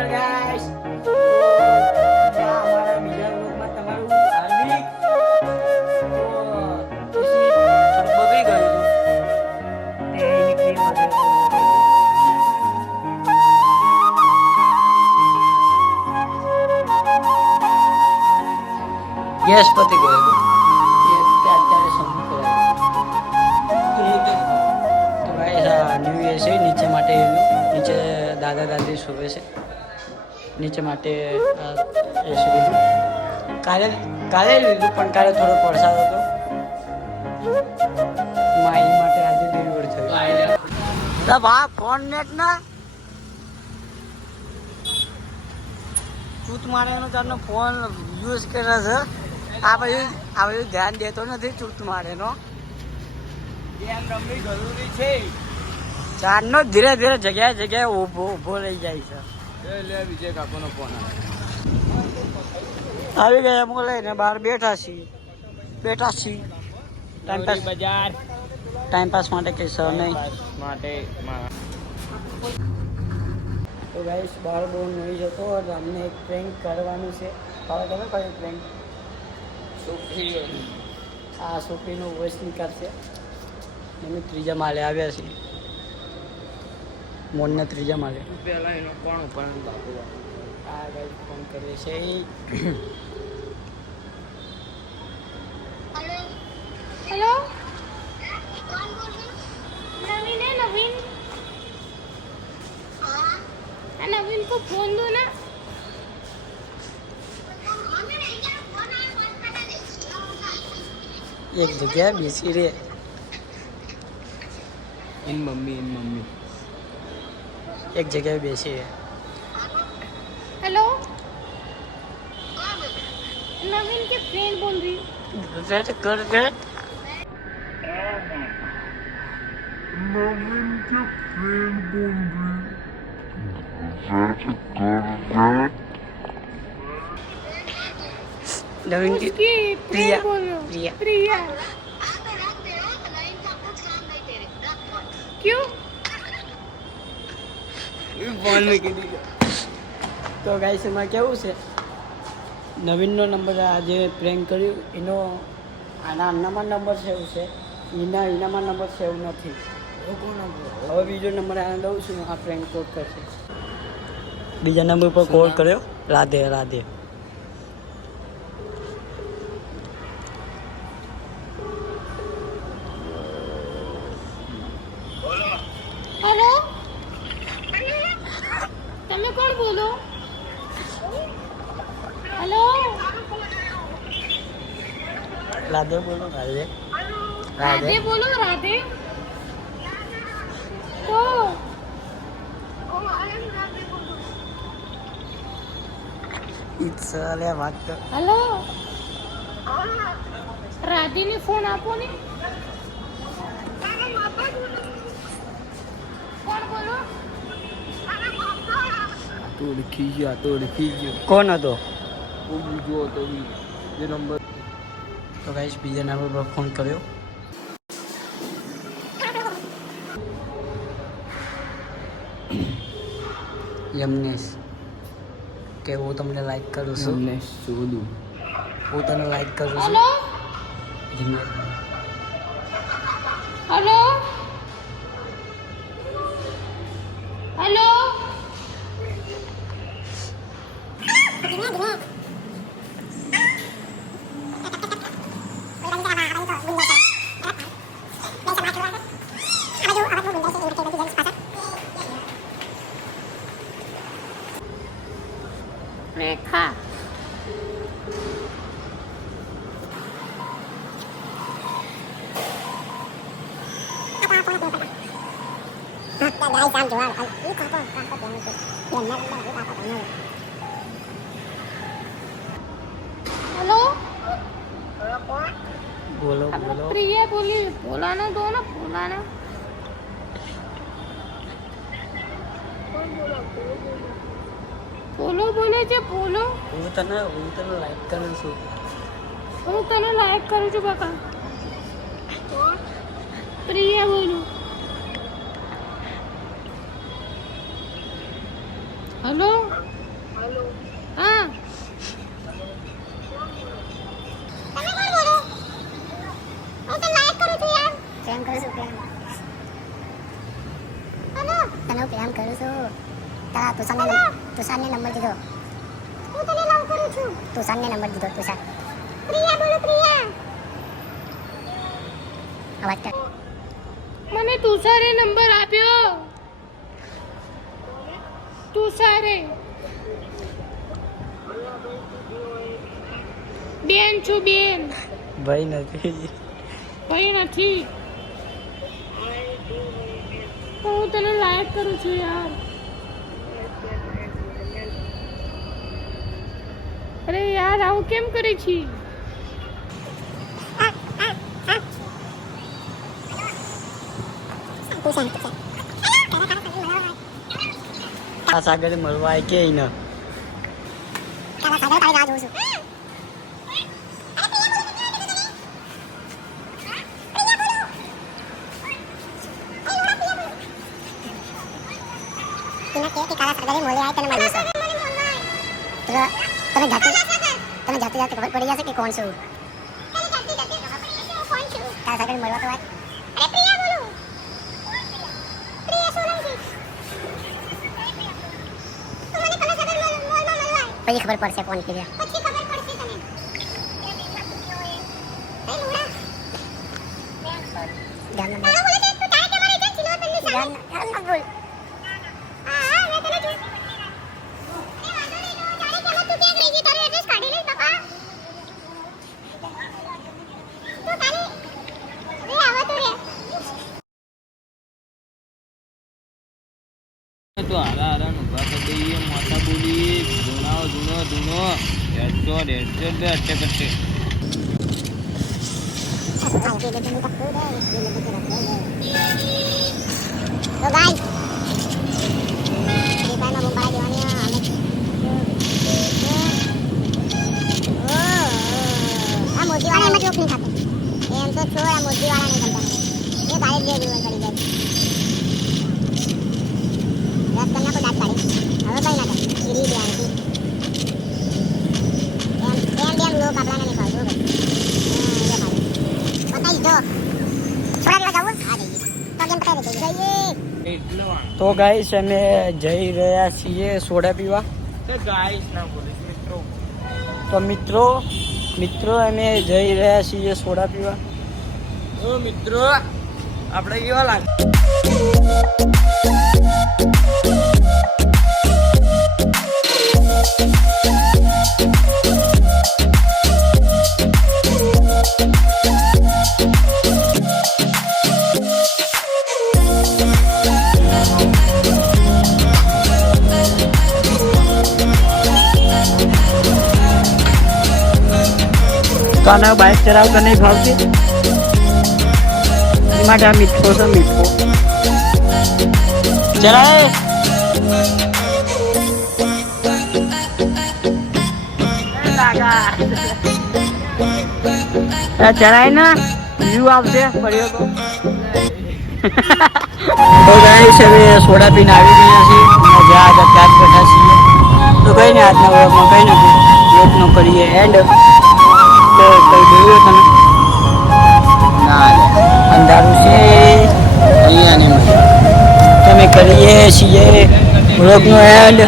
નમસ્કાર ગાઈસ, તો અમારા બીજા વ્લોગમાં તમારું હાર્દિક. તો પછી થોડું બગડી ગયું હતું તે એની ક્રીમ વગેરે ગેસ પતી ગયો હતો તે અત્યારે સમજી કરાયું. તો ગાઈસ આ ન્યૂ યર છે, નીચે માટે નીચે દાદા દાદી શોભે છે, નીચે માટે એસી લીધું. કાલે લીધું પણ કાલે થોડો વરસાદ હતો, માઈ માટે આજે ડિલિવર થયું. ભા ફોન નેટ ના ચૂત મારેનો તારનો ફોન યુઝ કરે છે. આ બધું ધ્યાન દેતો નથી ચૂત મારેનો. ગેમ રમવી જરૂરી છે. ચારનો ધીરે ધીરે જગ્યાએ ઊભો રહી જાય છે. વિજય કાકોનો ફોન આવી ગયા એમ લઈને બહાર બેઠા છીએ ટાઈમ પાસ માટે કઈ સર નહીં માટે. તો ગાઈસ બહાર બહુ નોઈઝ હતો અને અમને એક પ્રેન્ક કરવાનું છે. હવે તમે કયું પ્રેન્ક? આ સોફીનો વોઇસ નીકળશે. અમે ત્રીજા માળે આવ્યા છીએ, મોનના ત્રીજા માળે. પહેલાં એનો કોણ પણ બાપુ આ ગાઈસ ફોન કરે છે. हेलो कौन बोल रहे? नवीन है नवीन. हाँ नवीन को फोन दो ना. એક જગ્યાએ બેસી રે. इन मम्मी એક જગ્યાએ બેસી રે. हेलो नवीन के फ्रेंड बोल रही. कर दे. नवीन के फ्रेंड बोल नवीन की उसकी प्रिया. फ्रेंड बोल रहे हो. प्रिया. प्रिया क्यों? ફોન મૂકી દીધો. તો ગાઈસ એમાં કેવું છે, નવીનનો નંબર આજે પ્રેન્ક કર્યું એનો આનામાં નંબર સેવ છે, એનામાં નંબર સેવ નથી. હવે બીજો નંબર આ દઉં છું, આ પ્રેન્ક કોલ કરશે. બીજા નંબર પર કોલ કર્યો. રાધે રાધે. हेलो તમે કોણ બોલો? हेलो રાધે બોલો. રાધે राधे बोलो राधे. तो ચાલે વાત કર. हेलो राधे ने फोन આપો ને. કોણ બોલો? तो लिखी गया કોણ હતો? वो जो तो ये नंबर. તો ગાઈસ બીજા નંબર પર ફોન કર્યો. યમનેશ કે હું તમને લાઈક કરું છું, हमने सोलू હું તને લાઈક કરું છું. हेलो યમનેશ हेलो हेलो रेखा हेलो બોલો બોલો. प्रिया बोली. बोलाना दो ना बोलाना. બોલો બોલે છે બોલો. હું તને લાઈક કરું છું. હું તને લાઈક કરું છું કાકા. પ્રિયા બોલું. હલો હા તમે કોણ બોલો હું તો લાઈક કરું છું યાર પ્રેમ કરું છું પ્રેમ હલો તને પ્રેમ કરું છું તારા તુષારને નંબર દીધો હું તને લવ કરું છું તુષારને નંબર દીધો તુષાર પ્રિયા બોલો પ્રિયા અવાજ કર મને તુષારે નંબર આપ્યો તુષારે બેન છું બેન ભાઈ નથી ભાઈ નથી હું તને લાઈક કરું છું યાર અરે યાર આવું કેમ કરે છે આ સાગર મળવા આવે કે ન તને જાતે જાતે ખબર પડી જશે કે કોણ છું તારા સાગર મળવા તો વાત પછી ખબર પડશે કોણ કે તો હારા ઊભા કરી દઈએ માતા બોલી ધૂણાઓ ધૂણો હેડશોટ બે અટ્ટે કટ્ટે તો ગાઈસ ये टाइम में मोबाइल देवानी हमें आ मोदी वाला एम जोक नहीं खाते एम तो छोड़ आ मोदी वाला नहीं बनता ये गाड़ी दे दूर पड़ी जाए रस करना को दांत काढ़ी હવે કઈ ના થાય ઈરી ધ્યાનથી એમ લોક આપણાને નહીં ભાવતું ભાઈ બતાવી દો થોડા દિવસ જવું આ જઈએ તો કેમ પતાવી દે જઈએ તો ગાઈસ અમે જઈ રહ્યા છીએ સોડા પીવા ગાઈસ ના બોલીશ મિત્રો તો મિત્રો અમે જઈ રહ્યા છીએ સોડા પીવા ઓ મિત્રો આપણે કેવા લાગે તને બાઇક ચલાવતા નહીં ભાવતી એ માટે આ મીઠો છે મીઠો ચલાય ચલાય ને વ્યૂ આવશે પડ્યો તો ગાઈસ હવે સોડા પીને આવી ગયા છીએ જ્યાં આગળ ત્યાં જ બેઠા છીએ તો કઈ ને આજના વ્લોગમાં કઈ નથી વ્લોગનો કરીએ એન્ડ તો કઈ જોયું તમે અંધારું છે અહીંયા નહીં તમે કરીએ છીએ વ્લોગનો એન્ડ